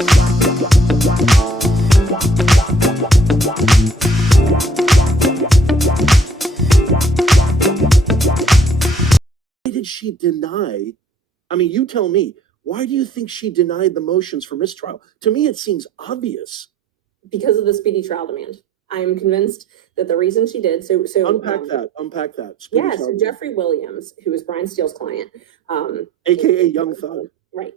Why did she deny? I mean, you tell me. Why do you think she denied the motions for mistrial? To me, it seems obvious. Because of the speedy trial demand. I am convinced that the reason she did, so unpack that. Speedy yeah, trial. so Jeffrey Williams, who was Brian Steele's client, AKA Young Thug. Right.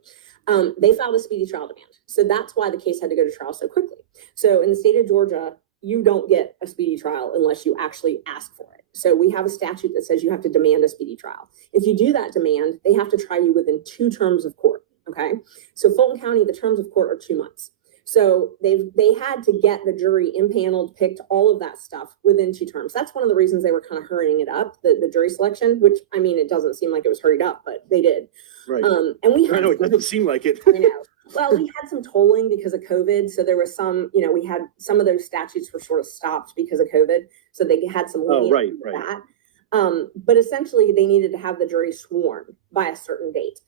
They filed a speedy trial demand. So that's why the case had to go to trial so quickly. So in the state of Georgia, you don't get a speedy trial unless you actually ask for it. So we have a statute that says you have to demand a speedy trial. If you do that demand, they have to try you within 2 terms of court. Okay. So Fulton County, the terms of court are 2 months. So they had to get the jury impaneled, picked, all of that stuff within 2 terms. That's one of the reasons they were kind of hurrying it up, the jury selection, which, I mean, it doesn't seem like it was hurried up, but they did. Right. And we had, I know, it doesn't seem like it. I know. Well, we had some tolling because of COVID. So there was some, we had some of those statutes were sort of stopped because of COVID. So they had some right. that. But essentially they needed to have the jury sworn by a certain date.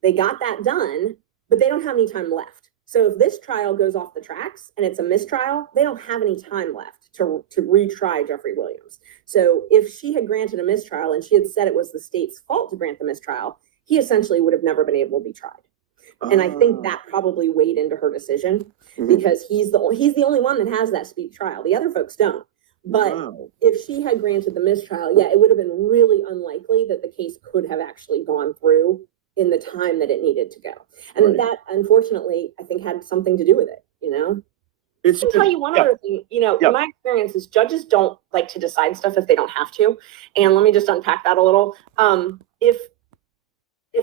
They got that done, but they don't have any time left. So if this trial goes off the tracks and it's a mistrial, they don't have any time left to retry Jeffrey Williams. So if she had granted a mistrial and she had said it was the state's fault to grant the mistrial, he essentially would have never been able to be tried. And I think that probably weighed into her decision because he's the only one that has that speedy trial. The other folks don't. But if she had granted the mistrial, yeah, it would have been really unlikely that the case could have actually gone through in the time that it needed to go. And that, unfortunately, I think had something to do with it, It's I'll tell you one other thing, in my experience is judges don't like to decide stuff if they don't have to. And let me just unpack that a little. If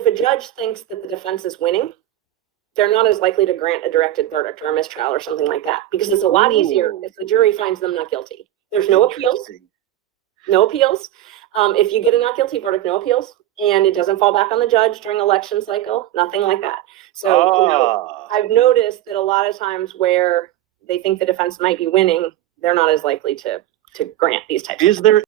a judge thinks that the defense is winning, they're not as likely to grant a directed verdict or a mistrial or something like that, because it's a lot easier if the jury finds them not guilty. There's no appeals. No appeals. If you get a not guilty verdict, no appeals, and it doesn't fall back on the judge during election cycle, nothing like that. So I've noticed that a lot of times where they think the defense might be winning, they're not as likely to grant these types of things.